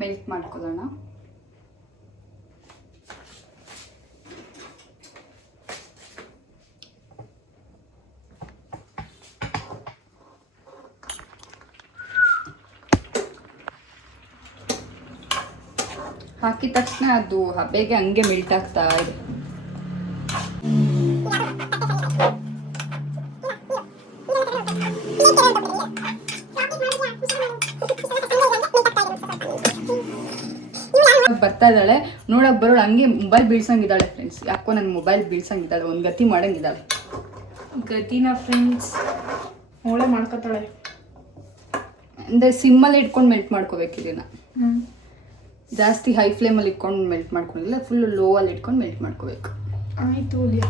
ಮೆಲ್ಟ್ ಮಾಡ್ಕೊಳ್ಳೋಣ. ಹಾಕಿದ ತಕ್ಷಣ ಅದು ಬೇಗ ಹಂಗೆ ಮೆಲ್ಟ್ ಆಗ್ತಾ ಇದೆ. ಬರ್ತಾ ಇದ್ದಾಳೆ ನೋಡಕ್ ಬರೋಳು ಹಂಗೆ ಮೊಬೈಲ್ ಬೀಳ್ಸಂಗಿದ್ದಾಳೆ ಫ್ರೆಂಡ್ಸ್. ಯಾಕೋ ನನ್ನ ಮೊಬೈಲ್ ಬೀಳ್ಸಂಗಿದ್ದಾಳೆ, ಒಂದು ಗತಿ ಮಾಡಂಗಿದ್ದಾಳೆ. ಗತಿನ ಫ್ರೆಂಡ್ಸ್ ಅವಳೆ ಮಾಡ್ಕೊತಾಳೆ. ಅಂದರೆ ಸಿಮ್ಮಲ್ಲಿ ಇಟ್ಕೊಂಡು ಮೆಲ್ಟ್ ಮಾಡ್ಕೋಬೇಕು ಇದನ್ನ. ಜಾಸ್ತಿ ಹೈ ಫ್ಲೇಮಲ್ಲಿ ಇಟ್ಕೊಂಡು ಮೆಲ್ಟ್ ಮಾಡ್ಕೊಂಡಿಲ್ಲ, ಫುಲ್ ಲೋ ಅಲ್ಲಿ ಇಟ್ಕೊಂಡು ಮೆಲ್ಟ್ ಮಾಡ್ಕೋಬೇಕು. ಆಯಿತು ಒಲಿಯ.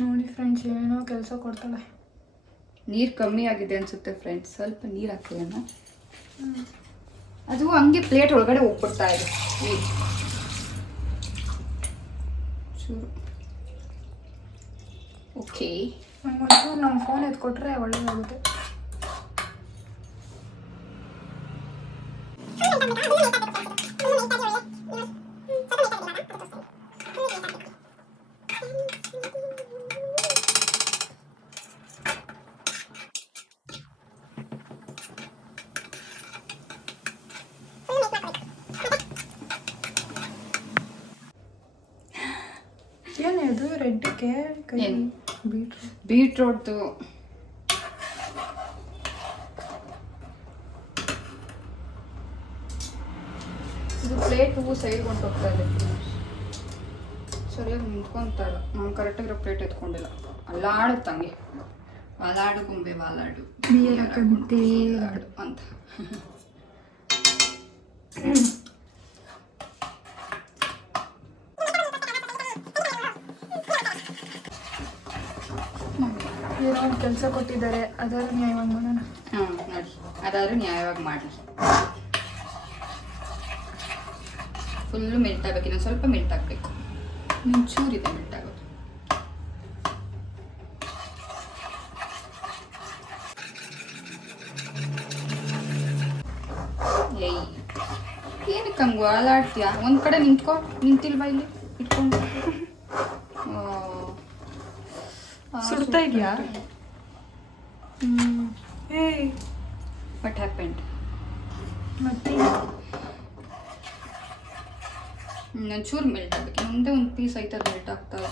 ನೋಡಿ ಫ್ರೆಂಡ್ಸ್ ಏನೋ ಕೆಲಸ ಕೊಡ್ತಾಳೆ. ನೀರು ಕಮ್ಮಿ ಆಗಿದೆ ಅನ್ಸುತ್ತೆ ಫ್ರೆಂಡ್ಸ್, ಸ್ವಲ್ಪ ನೀರು ಹಾಕೋಣ. ಅದು ಹಂಗೆ ಪ್ಲೇಟ್ ಒಳಗಡೆ ಹೋಗ್ಬಿಡ್ತಾ ಇದೆ ನೀರು. ಚೂರು ಓಕೆ. ಒಂಚೂರು ನಮ್ಮ ಫೋನ್ ಎತ್ಕೊಟ್ರೆ ಒಳ್ಳೇದಾಗುತ್ತೆ. ಏನಿದು ರೆಡ್ಗೆ ಬೀಟ್ರೋಟ್ದು ಇದು ಪ್ಲೇಟ್ ಹೂವು ಸೈಡ್ಗೆ ಹೊಂಟೋಗ್ತಾ ಇದೆ. ಸರಿಯಾಗಿ ನಿಂತ್ಕೊಂತ ಇಲ್ಲ. ನಾನು ಕರೆಕ್ಟಾಗಿರೋ ಪ್ಲೇಟ್ ಎತ್ಕೊಂಡಿಲ್ಲ. ಅಲ್ಲಾಡುತ್ತಂಗೆ ವಾಲಾಡು ಗೊಂಬೆ ವಾಲಾಡು ಆಡು ಅಂತ. ಏನೋ ಒಂದು ಕೆಲಸ ಕೊಟ್ಟಿದ್ದಾರೆ, ಅದಾದ್ರೂ ನ್ಯಾಯವಾಗಿ ಮಾಡೋಣ. ನೋಡಿ ಅದಾದ್ರೂ ನ್ಯಾಯವಾಗಿ ಮಾಡಿ. ಫುಲ್ಲು ಮೆಲ್ಟ್ ಆಗಬೇಕು, ಇನ್ನೊಂದು ಸ್ವಲ್ಪ ಮೆಲ್ಟ್ ಆಗಬೇಕು. ಚೂರಿದೆ ಮೆಲ್ಟ್ ಆಗೋದು. ಏಯ್ ಏನಕ್ಕೆ ಹಂಗೆ ವಾಲಾಡ್ತೀಯಾ? ಒಂದು ಕಡೆ ನಿಂತಿಲ್ವಾ ಇಲ್ಲಿ ಇಟ್ಕೊಂಡು? ಸುಡ್ತಾ ಇದೆಯಾ? What happened? ಮತ್ತೆ ಒಂಚೂರು ಮೆಲ್ಟ್ ಆಗಬೇಕು, ಮುಂದೆ ಒಂದು ಪೀಸ್ ಐತೆ ಅದು ಮೆಲ್ಟ್ ಆಗ್ತಾ ಇದೆ.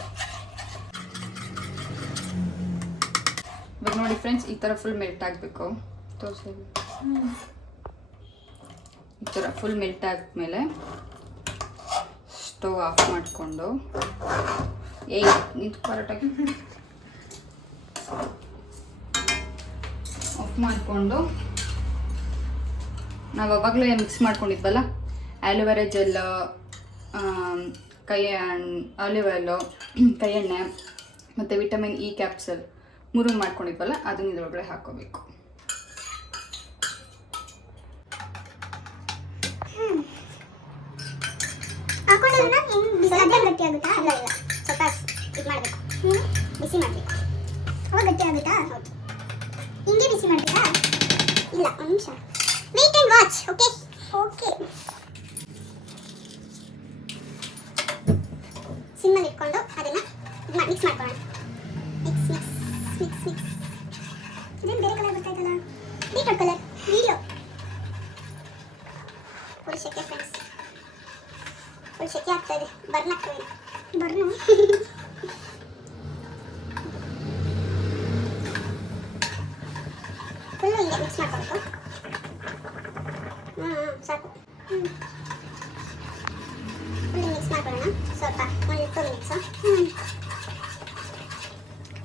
ಇವಾಗ ನೋಡಿ ಫ್ರೆಂಡ್ಸ್, ಈ ಥರ ಫುಲ್ ಮೆಲ್ಟ್ ಆಗಬೇಕು. ತೋರಿಸೋದು ಈ ಥರ ಫುಲ್ ಮೆಲ್ಟ್ ಆದಮೇಲೆ ಸ್ಟವ್ ಆಫ್ ಮಾಡಿಕೊಂಡು, ಏಯ್ ನಿಂತು ಕರೆಕ್ಟಾಗಿ ಆಫ್ ಮಾಡಿಕೊಂಡು, ನಾವು ಅವಾಗಲೇ ಮಿಕ್ಸ್ ಮಾಡ್ಕೊಂಡಿದ್ವಲ್ಲ ಆಲೋವೆರಾ ಜೆಲ್, ಆಲಿವ್ ಆಯಿಲು, ಕೈ ಎಣ್ಣೆ ಮತ್ತು ವಿಟಮಿನ್ ಇ ಕ್ಯಾಪ್ಸಲ್ 3 ಮಾಡ್ಕೊಂಡಿದ್ವಲ್ಲ ಅದನ್ನ ಇದರೊಳಗಡೆ ಹಾಕೋಬೇಕು. ಗಟ್ಟಿ ಆಗುತ್ತಾ? ಇಲ್ಲ ಇಲ್ಲ, ಸ್ವಲ್ಪ ಇದು ಮಾಡಬೇಕು, ಬಿಸಿ ಮಾಡಬೇಕು. ಅವಾಗ ಗಟ್ಟಿ ಆಗುತ್ತಾ? ಹೌದು. ಹಿಂಗೆ ಬಿಸಿ ಮಾಡ್ತೀರಾ? ಇಲ್ಲ, ಒಂದು ನಿಮಿಷ wait and watch. Okay okay. ಸಿಮ್ಮಲ್ಲಿ ಇಟ್ಕೊಂಡು ಅದನ್ನು ಮಿಕ್ಸ್ ಮಾಡ್ಕೊಳ್ಳೋಣ. Mix mix mix mix. ಇದೇನು ಬೇರೆ ಕಲರ್ ಬರ್ತಾ ಇದ್ದಲ್ಲ? Beetroot colour. ವಿಡಿಯೋ ಫುಲ್ ಶೆಕೆ ಫ್ರೆಂಡ್ಸ್, ಫುಲ್ ಶೆಕೆ ಆಗ್ತಾ ಇದೆ. ಬರ್ನ್ ಆಗ್ತದೆ, ಬರ್ನು. ಫುಲ್ಲು ಹಿಂಗೆ ಮಿಕ್ಸ್ ಮಾಡ್ಕೊಬೇಕು. ಸಾಕು. ಫುಲ್ ಮಿಕ್ಸ್ ಮಾಡ್ಕೊಳ್ಳೋಣ. ಸ್ವಲ್ಪ ಒಂದು 2 ಮಿನಿಟ್ಸು.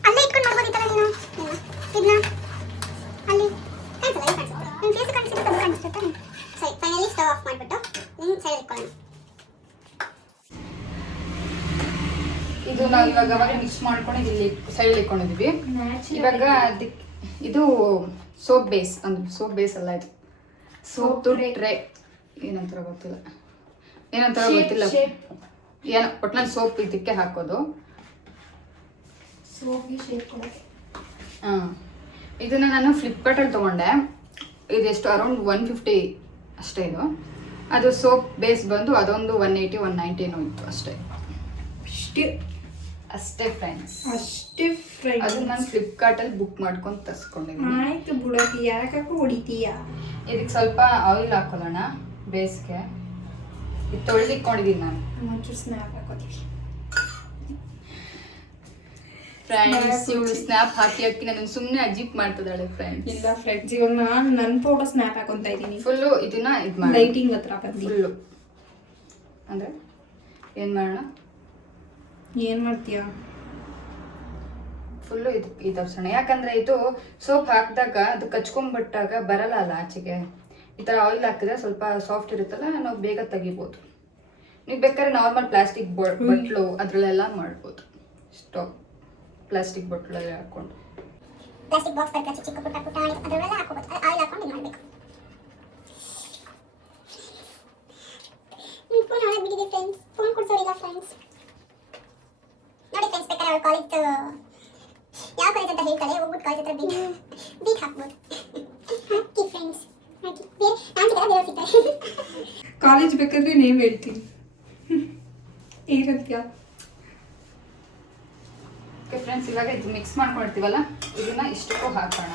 ಅಲ್ಲೇ ಇಟ್ಕೊಂಡು ಮಾಡ್ಬೋದಿತ್ತಲ್ಲ ನೀನು ಇದನ್ನ? ಅಲ್ಲಿ ಕಾಣಿಸಲ್ಲ, ಏನು ಕಾಣಿಸುತ್ತೆ? ನನ್ನ ಫೇಸ್ ಕಾಣಿಸುತ್ತೆ, ಅದು ಕಾಣಿಸುತ್ತೆ. ಸರಿ, ಫೈನಲಿ ಸ್ಟವ್ ಆಫ್ ಮಾಡಿಬಿಟ್ಟು ನಿನ್ನ ಸೈಡ್ ಇಟ್ಕೊಳ್ಳೋಣ. ಇದು ನಾವು ಇವಾಗ ಮಿಕ್ಸ್ ಮಾಡ್ಕೊಂಡು ಇಲ್ಲಿ ಸೈಡ್ ಇಟ್ಕೊಂಡಿದ್ವಿ. ಇವಾಗ ಇದು ಸೋಪ್ ಬೇಸ್, ಅಂದ್ರೆ ಸೋಪ್ ಬೇಸ್ ಅಲ್ಲ, ಇದು ಸೋಪ್ ಟ್ರೇ ಏನಂತಾರ ಗೊತ್ತಿಲ್ಲ, ಏನೋ ಒಟ್ನಲ್ಲಿ ಸೋಪ್ ಇದಕ್ಕೆ ಹಾಕೋದು. ಇದನ್ನ ನಾನು ಫ್ಲಿಪ್ಕಾರ್ಟಲ್ಲಿ ತೊಗೊಂಡೆ. ಇದೆಷ್ಟು ಅರೌಂಡ್ 150 ಅಷ್ಟೇ. ಇದು ಅದು ಸೋಪ್ ಬೇಸ್ ಬಂದು ಅದೊಂದು 180 190 ಏನೋ ಇತ್ತು ಅಷ್ಟೇ. ಅಷ್ಟೇ ಫ್ರೆಂಡ್ಸ್, ಅಷ್ಟೇ ಫ್ರೆಂಡ್ಸ್. ಅದು ನಾನು ಫ್ಲಿಪ್ಕಾರ್ಟಲ್ಲಿ ಬುಕ್ ಮಾಡ್ಕೊಂಡು ತರಿಸ್ಕೊಂಡಿದ್ದೀನಿ. ಆಯ್ತು ಬಿಡೋತಿ, ಯಾಕೆ ಹೊಡಿತೀಯ? ಇದಕ್ಕೆ ಸ್ವಲ್ಪ ಆಯಿಲ್ ಹಾಕೊಳ್ಳೋಣ ಬೇಸ್ಗೆ. ಇದು ತೊಳೆದಿಟ್ಕೊಂಡಿದ್ದೀನಿ ನಾನು. ಒಂಚೂರು ಸ್ನ್ಯಾಪ್ ಹಾಕೋತೀವಿ. ಫ್ರೆಂಡ್ಸ್ ಇವಳು ಸ್ನ್ಯಾಪ್ ಹಾಕಿ ನನ್ನ ಸುಮ್ಮನೆ ಅಜೀಪ್ ಮಾಡ್ತಿದ್ದಾಳೆ ಫ್ರೆಂಡ್ಸ್. ಇಲ್ಲ ಫ್ರೆಂಡ್ಸ್, ಇವಾಗ ನಾನು ನನ್ನ ಫೋಟೋ ಸ್ನ್ಯಾಪ್ ಹಾಕೊಂತ ಇದ್ದೀನಿ. ಫುಲ್ಲು ಇದನ್ನ ಇದು ಮಾಡಿ ಲೈಟಿಂಗ್ ಹತ್ರ ಬಂದು ಫುಲ್ಲು ಅಂದರೆ ಏನು ಮಾಡೋಣ, ಏನು ಮಾಡ್ತೀಯಾ? ಫುಲ್ಲು ಇದು ತರ್ಸೋಣ. ಯಾಕಂದರೆ ಇದು ಸೋಪ್ ಹಾಕಿದಾಗ ಅದು ಕಚ್ಕೊಂಡ್ಬಿಟ್ಟಾಗ ಬರಲ್ಲ ಅಲ್ಲ ಆಚೆಗೆ. ಈ ಥರ ಆಯಿಲ್ ಹಾಕಿದ್ರೆ ಸ್ವಲ್ಪ ಸಾಫ್ಟ್ ಇರುತ್ತಲ್ಲ, ನಾವು ಬೇಗ ತೆಗಿಬೋದು. ನೀವು ಬೇಕಾದ್ರೆ ನಾರ್ಮಲ್ ಪ್ಲಾಸ್ಟಿಕ್ ಬಟ್ಲು ಅದರಲ್ಲೆಲ್ಲ ಮಾಡ್ಬೋದು. ಸ್ಟಾಪ್ ಪ್ಲಾಸ್ಟಿಕ್ ಬಟ್ಲಲ್ಲಿ ಹಾಕ್ಕೊಂಡು ಪ್ಲಾಸ್ಟಿಕ್ ಬಾಕ್ಸ್ ಬರ್ತದೆ ಚಿಕ್ಕ ಪುಟ್ಟ ಪುಟ್ಟ ಅದರಲ್ಲೆಲ್ಲ ಹಾಕೋಬಹುದು. ಆಯಿಲ್ ಹಾಕೊಂಡು ಇದು ಮಾಡಬೇಕು. ಫೋನ್ ಹಾಳಾಗಿ ಬಿಟ್ಟಿದೆ ಫ್ರೆಂಡ್ಸ್, ಫೋನ್ ಕೊಡ್ಸೋರಿಲ್ಲ ಫ್ರೆಂಡ್ಸ್. ನೋಡಿ ಫ್ರೆಂಡ್ಸ್, ಬೇಕಾದ್ರೆ ಅವಳು ಕಾಲೇಜ್ ಯಾವ ಕಾಲೇಜ್ ಅಂತ ಹೇಳ್ತಾಳೆ, ಹೋಗ್ಬಿಟ್ಟು ಕಾಲೇಜ್ ಹತ್ರ ಬೀಟ್ ಹಾಕ್ಬೋದು. ಹಾಕಿ ಫ್ರೆಂಡ್ಸ್, ಹಾಕಿ. ಬೇರೆ ನಾನು ಸಿಗಲ್ಲ, ಬೇರೆ ಸಿಗ್ತಾರೆ. ಕಾಲೇಜ್ ಬೇಕಾದ್ರೆ ನೇಮ್ ಹೇಳ್ತೀನಿ. ಏನಂತೀಯ? ಓಕೆ ಫ್ರೆಂಡ್ಸ್, ಇವಾಗ ಇದು ಮಿಕ್ಸ್ ಮಾಡ್ಕೊಳ್ತೀವಲ್ಲ, ಇದನ್ನ ಇಷ್ಟಕ್ಕೂ ಹಾಕೋಣ.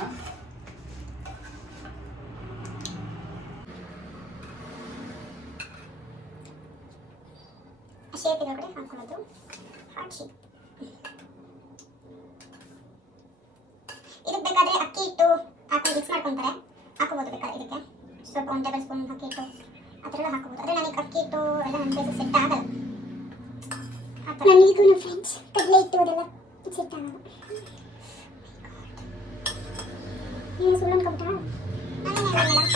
ಶೇಪ್ ಇರೋ ಕಡೆ ಹಾಕೊಳ್ಳೋದು, ಹಾರ್ಟ್ ಶೇಪ್. ಇದಕ್ಕೆ ಬೇಕಾದ್ರೆ ಅಕ್ಕಿ ಹಿಟ್ಟು ಹಾಕೊಂಡು ಮಿಕ್ಸ್ ಮಾಡ್ಕೊತಾರೆ, ಹಾಕೋಬೋದು. ಬೇಕಾದ್ರೆ ಇದಕ್ಕೆ ಸ್ವಲ್ಪ 1 ಟೇಬಲ್ ಸ್ಪೂನ್ ಅಕ್ಕಿ ಹಿಟ್ಟು ಆ ಥರ ಎಲ್ಲ ಹಾಕೋಬೋದು. ಆದರೆ ನನಗೆ ಅಕ್ಕಿ ಹಿಟ್ಟು ಎಲ್ಲ ನನ್ನ ಫೇಸ್ ಸೆಟ್ ಆಗಲ್ಲ. ನನಗೂ ನಮ್ಮ ಫ್ರೆಂಡ್ಸ್ ಕಡಲೆ ಹಿಟ್ಟು ಅದೆಲ್ಲ ಸೆಟ್ ಆಗಲ್ಲ. ನೀನು ಸುಳ್ಳು ಅನ್ಕೊಬಿಟ್ಟಾ? ನಾನೇನು ಮೇಡಮ್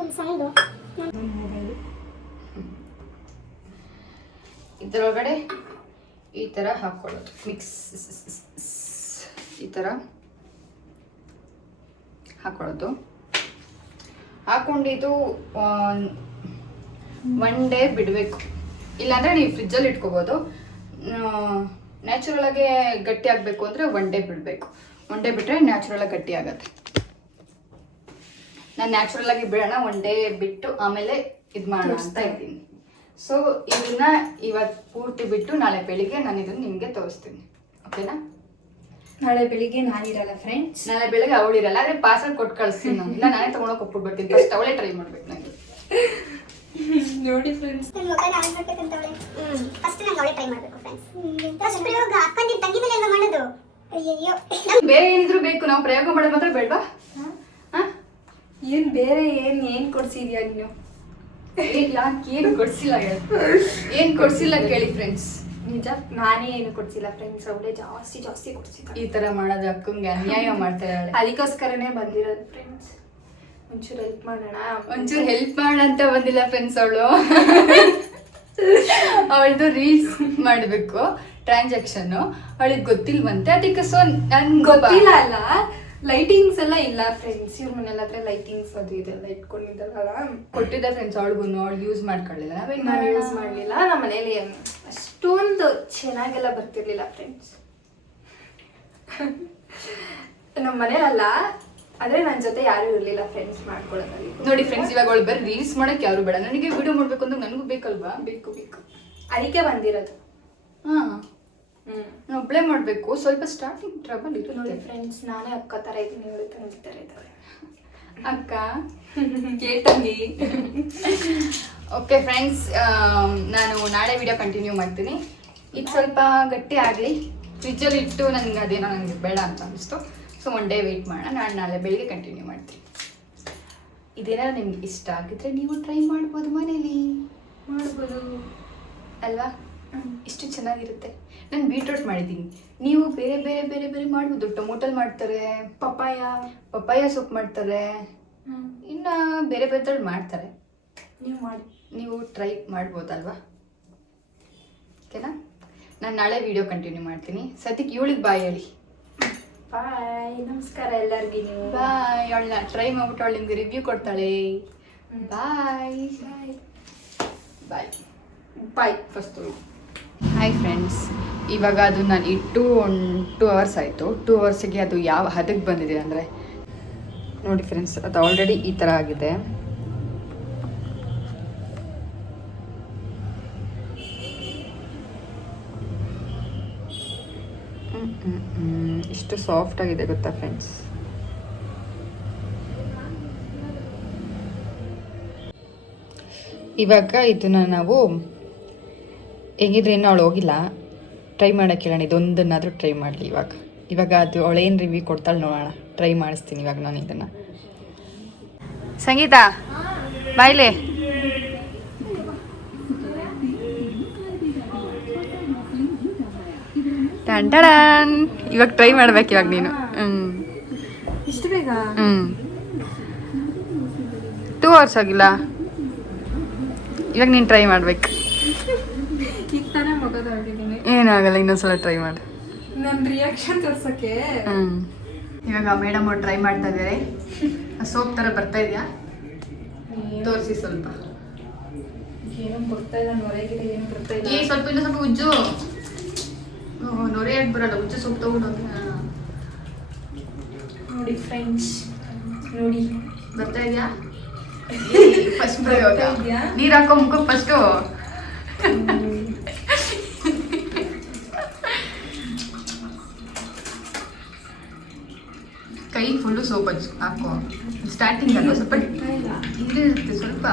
ಒಂದು ಸೈಡು ಇದರೊಳಗಡೆ ಈ ಥರ ಹಾಕ್ಕೊಳ್ಳೋದು, ಮಿಕ್ಸ್ ಈ ಥರ ಹಾಕ್ಕೊಳ್ಳೋದು. ಹಾಕ್ಕೊಂಡಿದ್ದು 1 ಡೇ ಬಿಡಬೇಕು. ಇಲ್ಲಾಂದರೆ ನೀವು ಫ್ರಿಜ್ಜಲ್ಲಿ ಇಟ್ಕೋಬೋದು. ನ್ಯಾಚುರಲಾಗೆ ಗಟ್ಟಿ ಆಗಬೇಕು ಅಂದರೆ 1 ಡೇ ಬಿಡಬೇಕು. 1 ಡೇ ಬಿಟ್ಟರೆ ನ್ಯಾಚುರಲಾಗಿ ಗಟ್ಟಿ ಆಗುತ್ತೆ. ನಾನು ನ್ಯಾಚುರಲಾಗಿ ಬಿಡೋಣ, 1 ಡೇ ಬಿಟ್ಟು ಆಮೇಲೆ ಇದು ಮಾಡೋಣ ಅಂತ ಇದ್ದೀನಿ. ಸೊ ಇದನ್ನ ಇವತ್ತು ಪೂರ್ತಿ ಬಿಟ್ಟು ನಾಳೆ ಬೆಳಿಗ್ಗೆ ನಾನು ಇದನ್ನು ನಿಮಗೆ ತೋರಿಸ್ತೀನಿ. ಓಕೆನಾ? ನಾಳೆ ಬೆಳಿಗ್ಗೆ ನಾನಿರಲ್ಲ ಫ್ರೆಂಡ್ಸ್. ನಾಳೆ ಬೆಳಿಗ್ಗೆ ಅವಳಿರಲ್ಲ, ಆದರೆ ಪಾರ್ಸಲ್ ಕೊಟ್ಟು ಕಳಿಸ್ತೀನಿ ನಾನು. ಇಲ್ಲ ನಾನೇ ತೊಗೊಂಡೋಗಿ ಕೊಟ್ಬಿಡ್ತೀನಿ. ಫಸ್ಟ್ ಅವಳೇ ಟ್ರೈ ಮಾಡ್ಬೇಕು ನನಗೆ. ನೋಡಿ ಫ್ರೆಂಡ್ಸ್, ನನ್ನ ಮಗ ನಾನು ಮಾಡ್ಬೇಕಂತವಳೆ. ಫಸ್ಟ್ ನಂಗೆ ಅವಳೇ ಟ್ರೈ ಮಾಡಬೇಕು ಫ್ರೆಂಡ್ಸ್. ಫಸ್ಟ್ ಪ್ರಯೋಗ ಅಕ್ಕಂದಿನ ತಂಗಿ ಮೇಲೆ ಎಲ್ಲ ಮಾಡೋದು. ಅಯ್ಯಯ್ಯೋ, ಬೇರೆ ಏನಿದ್ರು ಬೇಕು, ನಾವು ಪ್ರಯೋಗ ಮಾಡೋದು ಮಾತ್ರ ಬೇಡವಾ? ಏನು ಬೇರೆ ಏನು ಕೊಡ್ಸಿದ್ಯಾ ನೀನು? ಯಾಕೆ ಏನು ಕೊಡ್ಸಿಲ್ಲ ಹೇಳಿ, ಏನು ಕೊಡ್ಸಿಲ್ಲ ಕೇಳಿ ಫ್ರೆಂಡ್ಸ್. ನಿಜ, ನಾನೇ ಏನು ಕೊಡ್ಸಿಲ್ಲ ಫ್ರೆಂಡ್ಸ್, ಅವಳೇ ಜಾಸ್ತಿ ಕೊಡ್ಸಿದ್ದ. ಈ ತರ ಮಾಡೋದು ಅಕ್ಕಂಗೆ ಅನ್ಯಾಯ ಮಾಡ್ತಾ ಇದ್ದಾಳೆ. ಅದಕ್ಕೋಸ್ಕರನೇ ಬಂದಿರೋದು ಫ್ರೆಂಡ್ಸ್. ಒಂಚೂರು ಹೆಲ್ಪ್ ಮಾಡೋಣ, ಒಂಚೂರು ಹೆಲ್ಪ್ ಮಾಡೋಣ ಅಂತ ಬಂದಿಲ್ಲ ಫ್ರೆಂಡ್ಸ್. ಅವಳದು ರೀಲ್ಸ್ ಮಾಡಬೇಕು, ಟ್ರಾನ್ಸಾಕ್ಷನ್ ಅವಳಿಗೆ ಗೊತ್ತಿಲ್ವಂತೆ. ಅದಕ್ಕೆ ಸೊ ನನ್ಗೆ ಗೊತ್ತಿಲ್ಲ ಅಲ್ಲ, ಲೈಟಿಂಗ್ಸ್ ಎಲ್ಲ ಇಲ್ಲ ಫ್ರೆಂಡ್ಸ್. ಇವ್ರ ಮನೆಯಲ್ಲ ಹತ್ರ ಲೈಟಿಂಗ್ಸ್ ಅದು ಇದೆಲ್ಲ ಇಟ್ಕೊಂಡಿದ್ದಾರಲ್ಲ, ಕೊಟ್ಟಿದ್ದೆ ಫ್ರೆಂಡ್ಸ್. ಅವಳಿಗೂ ಅವಳು ಯೂಸ್ ಮಾಡ್ಕೊಳ್ಳಿಲ್ಲ, ನಾನು ಯೂಸ್ ಮಾಡಲಿಲ್ಲ. ನಮ್ಮ ಮನೇಲಿ ಅಷ್ಟೊಂದು ಚೆನ್ನಾಗೆಲ್ಲ ಬರ್ತಿರ್ಲಿಲ್ಲ ಫ್ರೆಂಡ್ಸ್. ನಮ್ಮ ಮನೇಲಲ್ಲ, ಆದರೆ ನನ್ನ ಜೊತೆ ಯಾರು ಇರಲಿಲ್ಲ ಫ್ರೆಂಡ್ಸ್ ಮಾಡ್ಕೊಳ್ಳೋದಲ್ಲಿ. ನೋಡಿ ಫ್ರೆಂಡ್ಸ್, ಇವಾಗ ಅವಳು ಬರೀ ರೀಲ್ಸ್ ಮಾಡಕ್ಕೆ ಯಾರು ಬೇಡ, ನನಗೆ ವಿಡಿಯೋ ಮಾಡಬೇಕು ಅಂತ ನನಗೂ ಬೇಕಲ್ವಾ? ಬೇಕು ಅದಕ್ಕೆ ಬಂದಿರೋದು. ಹಾಂ, ನಾನು ಒಬ್ಬಳೇ ಮಾಡಬೇಕು. ಸ್ವಲ್ಪ ಸ್ಟಾರ್ಟಿಂಗ್ ಟ್ರಬಲ್ ನೋಡಿ ಇರುತ್ತೆ ಫ್ರೆಂಡ್ಸ್, ನಾನೇ ಅಕ್ಕ ಥರ ಇದ್ದೀನಿ, ಇವಳು ತಂಗಿ ಥರ ಇದ್ದಾರೆ. ಅಕ್ಕ ಕೇಳ್ತಂಗಿ. ಓಕೆ ಫ್ರೆಂಡ್ಸ್, ನಾನು ನಾಳೆ ವಿಡಿಯೋ ಕಂಟಿನ್ಯೂ ಮಾಡ್ತೀನಿ. ಇದು ಸ್ವಲ್ಪ ಗಟ್ಟಿ ಆಗಲಿ, ಫ್ರಿಜ್ಜಲ್ಲಿ ಇಟ್ಟು ನನಗೆ ಬೇಡ ಅಂತ ಅನಿಸ್ತು. ಸೊ 1 ಡೇ ವೆಯ್ಟ್ ಮಾಡೋಣ, ನಾನು ನಾಳೆ ಬೆಳಿಗ್ಗೆ ಕಂಟಿನ್ಯೂ ಮಾಡ್ತೀನಿ. ಇದೇನಾದ್ರು ನಿಮ್ಗೆ ಇಷ್ಟ ಆಗಿದ್ರೆ ನೀವು ಟ್ರೈ ಮಾಡ್ಬೋದು, ಮನೇಲಿ ಮಾಡ್ಬೋದು ಅಲ್ವಾ? ಇಷ್ಟು ಚೆನ್ನಾಗಿರುತ್ತೆ. ನಾನು ಬೀಟ್ರೂಟ್ ಮಾಡಿದ್ದೀನಿ, ನೀವು ಬೇರೆ ಬೇರೆ ಬೇರೆ ಬೇರೆ ಮಾಡ್ಬೋದು. ಟೊಮೊಟೊಲ್ ಮಾಡ್ತಾರೆ, ಪಪ್ಪಾಯ ಸೊಪ್ಪು ಮಾಡ್ತಾರೆ, ಇನ್ನು ಬೇರೆ ಬೇರೆದ್ರಲ್ಲಿ ಮಾಡ್ತಾರೆ. ನೀವು ಟ್ರೈ ಮಾಡ್ಬೋದಲ್ವಾ? ಓಕೆನಾ? ನಾನು ನಾಳೆ ವಿಡಿಯೋ ಕಂಟಿನ್ಯೂ ಮಾಡ್ತೀನಿ. ಸದ್ಯಕ್ಕೆ ಇವಳಿಗೆ ಬಾಯ್ ಹೇಳಿ. ಬಾಯ್, ನಮಸ್ಕಾರ ಎಲ್ಲರಿಗೂ. ನೀವು ಬಾಯ್. ಅವಳನ್ನ ಟ್ರೈ ಮಾಡ್ಬಿಟ್ಟು ಅವಳು ನಿಮ್ಗೆ ರಿವ್ಯೂ ಕೊಡ್ತಾಳೆ. ಬಾಯ್ ಬಾಯ್ ಬಾಯ್ ಬಾಯ್. ಫಸ್ಟು ಹಾಯ್ ಫ್ರೆಂಡ್ಸ್, ಇವಾಗ ಅದು ನಾನು ಇಟ್ಟು 2 ಅವರ್ಸ್ ಆಯಿತು. 2 ಅವರ್ಸಿಗೆ ಅದು ಯಾವ ಹದಕ್ಕೆ ಬಂದಿದೆ ಅಂದರೆ ನೋಡಿ ಫ್ರೆಂಡ್ಸ್, ಅದು ಆಲ್ರೆಡಿ ಈ ಥರ ಆಗಿದೆ. ಇಷ್ಟು ಸಾಫ್ಟ್ ಆಗಿದೆ ಗೊತ್ತಾ ಫ್ರೆಂಡ್ಸ್. ಇವಾಗ ಇದನ್ನ ನಾವು ಹೆಂಗಿದ್ರೆ ಇನ್ನೂ ಅವಳು ಹೋಗಿಲ್ಲ, ಟ್ರೈ ಮಾಡೋಕ್ಕೆ ಹೇಳೋಣ, ಇದೊಂದನ್ನಾದರೂ ಟ್ರೈ ಮಾಡಲಿ ಇವಾಗ ಅದು ಅವಳೇನು ರಿವ್ಯೂ ಕೊಡ್ತಾಳೆ ನೋಡೋಣ. ಟ್ರೈ ಮಾಡಿಸ್ತೀನಿ ಇವಾಗ ನಾನು ಇದನ್ನು. ಸಂಗೀತ ಬಾಯ್ಲೆ. ಟನ್ ಇವಾಗ ಟ್ರೈ ಮಾಡ್ಬೇಕು ಇವಾಗ ನೀನು. ಇಷ್ಟು ಬೇಗ 2 hours ಆಗಿಲ್ಲ, ಇವಾಗ ನೀನು ಟ್ರೈ ಮಾಡ್ಬೇಕು. ಈಗ ತಾನೇ ಮಗದಾಗಿದ್ದೀನಿ. ಏನಾಗಲ್ಲ, ಇನ್ನೊಂದ್ಸಲ ಟ್ರೈ ಮಾಡು. ನನ್ನ ರಿಯಾಕ್ಷನ್ ತೋರ್ಸಕ್ಕೆ. ಇವಾಗ ಮೇಡಮ್ ಅವ್ರು ಟ್ರೈ ಮಾಡ್ತಾ ಇದ್ದಾರೆ. ಸೋಪ್ ಥರ ಬರ್ತಾ ಇದೆಯಾ ತೋರಿಸಿ ಸ್ವಲ್ಪ. ಏನೋ ಬರ್ತಾ ಇಲ್ಲ, ನೊರೆಗಿದೆ, ಏನು ಬರ್ತಾ ಇಲ್ಲ. ಸ್ವಲ್ಪ ಇನ್ನೂ ಸ್ವಲ್ಪ ಉಜ್ಜು. ನೊರೆ ಯಾಕೆ ಬರಲ್ಲ, ಉಜ್ಜು ಸೋಪ್ ತಗೊಂಡು. ನೋಡಿ ಫ್ರೆಂಡ್ಸ್, ನೋಡಿ ಬರ್ತಾ ಇದೆಯಾ? ಫಸ್ಟ್ ಪ್ರಯೋಗ. ನೀರು ಹಾಕೋ ಮುಖಕ್ಕೆ ಫಸ್ಟು. ಕೈ ಫುಲ್ಲು ಸೋಪ್ ಹಾಕೋ. ಸ್ಟಾರ್ಟಿಂಗ್ ಅಲ್ವಾ ಸ್ವಲ್ಪ ಇಲ್ಲೇ ಇರುತ್ತೆ ಸ್ವಲ್ಪ.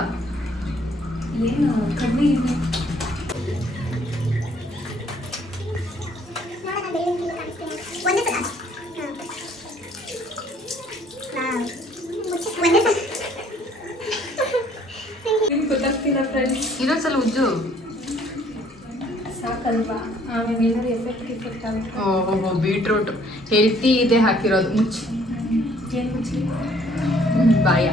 ಏನು ಕಮ್ಮಿ ಇದೆ. ನಿಮ್ಗೆ ಗೊತ್ತಾಗ್ತಿಲ್ಲ ಫ್ರೆಂಡ್ಸ್. ಇನ್ನೊಂದ್ಸಲ ಉಜ್ಜು. ಸಾಕಲ್ವಾ? ಆಮೇಲೆ ಏನಾದ್ರು ಎಫೆಕ್ಟ್ ಆಗುತ್ತೆ. ಓಹೋ, ಬೀಟ್ರೂಟ್ ಹೆಲ್ತಿ ಇದೆ ಹಾಕಿರೋದು. ಮುಚ್ಚಿ ಏನು ಮುಚ್ಚಿ ಬಾಯ.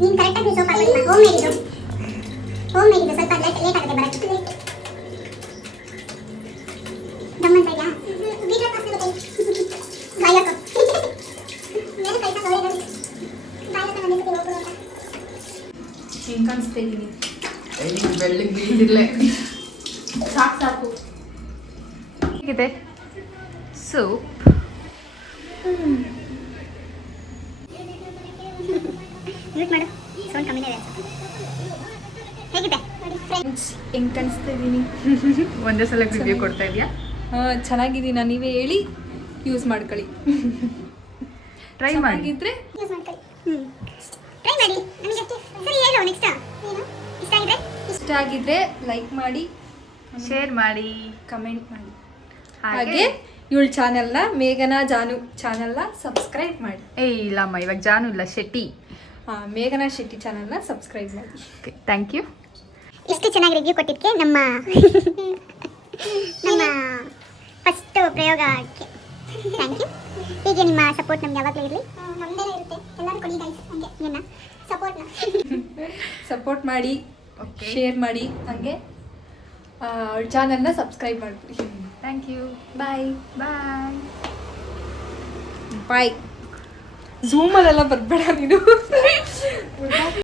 ನೀನು ಕರೆಕ್ಟಾಗಿ ಸೋಪ್ ಹಾಕಿ ಹೋಮ್ ಮೇಡಿದು ಸ್ವಲ್ಪ ಲೇಟ್ ಆಗುತ್ತೆ ಬರಕ್ಕೆ. ಗಮ್ಮಂತ ಇದೆಯಾ? ಬೀಟ್ರೂಟ್ ಹಾಕ್ಬೇಕು ಬಾಯಕ್ಕ ಮೇಲೆ ಕೈ ತಗೊಳ್ಳಿ ಬಾಯಕ್ಕ ನನಗೆ ಹೋಗ್ಬಿಡೋಣ. ಹೆಂಗೆ ಕಾಣಿಸ್ತಾ ಇದ್ದೀನಿ? ಬೆಳ್ಳಗೆ ಬೀಳ್ತಿರ್ಲೆ. ಸಾಕು ಹೇಗಿದೆ ಸೂಪ್? ಮ್ಯೂಟ್ ಮಾಡು, ಸೌಂಡ್ ಕಮ್ಮಿನೇ ಇದೆ. ಹೇಗಿದೆ ಫ್ರೆಂಡ್ಸ್, ಹೆಂಗೆ ಕಾಣಿಸ್ತಾ ಇದ್ದೀನಿ? ಒಂದೇ ಸಲ ರಿವ್ಯೂ ಕೊಡ್ತಾ ಇದೆಯಾ? ಚೆನ್ನಾಗಿದ್ದೀನಾ? ನೀವೇ ಹೇಳಿ, ಯೂಸ್ ಮಾಡ್ಕೊಳ್ಳಿ. ಟ್ರೈ ಮಾಡಿದ್ರೆ ಯೂಸ್ ಮಾಡ್ಕೊಳ್ಳಿ. ಟ್ರೈ ಮಾಡಿ. ನನಗೆ ಸರಿ ಹೇಳು ನೆಕ್ಸ್ಟ್ ಏನು ಇಷ್ಟ ಆಗಿದ್ರೆ ಲೈಕ್ ಮಾಡಿ, ಶೇರ್ ಮಾಡಿ, ಕಮೆಂಟ್ ಮಾಡಿ. ಹಾಗೆ ಇವಳ ಚಾನೆಲ್ನ ಮೇಘನಾ ಜಾನು ಚಾನೆಲ್ನ ಸಬ್ಸ್ಕ್ರೈಬ್ ಮಾಡಿ. ಇಲ್ಲಮ್ಮ, ಇವಾಗ ಜಾನು ಇಲ್ಲ, ಶೆಟ್ಟಿ. ಮೇಘನಾ ಶೆಟ್ಟಿ ಚಾನೆಲ್ನ ಸಬ್ಸ್ಕ್ರೈಬ್ ಮಾಡಿ. Okay, thank you. ಇಷ್ಟು ಚೆನ್ನಾಗಿ ರಿವ್ಯೂ ಕೊಟ್ಟಿದ್ದಕ್ಕೆ ನಮ್ಮ ಫಸ್ಟ್ ಪ್ರಯೋಗಕ್ಕೆ ಥ್ಯಾಂಕ್ ಯು. ಹೀಗೆ ನಿಮ್ಮ ಸಪೋರ್ಟ್ ನಮ್ಗೆ ಯಾವಾಗಲೂ ಇರಲಿ. ನಮ್ದೇನೇ ಇರುತ್ತೆ, ಎಲ್ಲರೂ ಕೊಡಿ ಗೈಸ್. ಹಂಗೆ ನಿನ್ನ ಸಪೋರ್ಟ್ ಮಾಡಿ, ಓಕೆ, ಶೇರ್ ಮಾಡಿ, ಹಾಗೆ ಅವಳ ಚಾನೆಲ್ನ ಸಬ್ಸ್ಕ್ರೈಬ್ ಮಾಡಿಬಿಡಿ. Thank you. ಬಾಯ್ ಬಾಯ್. ಬಾಯ್. ಝೂಮಲ್ಲೆಲ್ಲ ಬರಬೇಡ ನೀನು.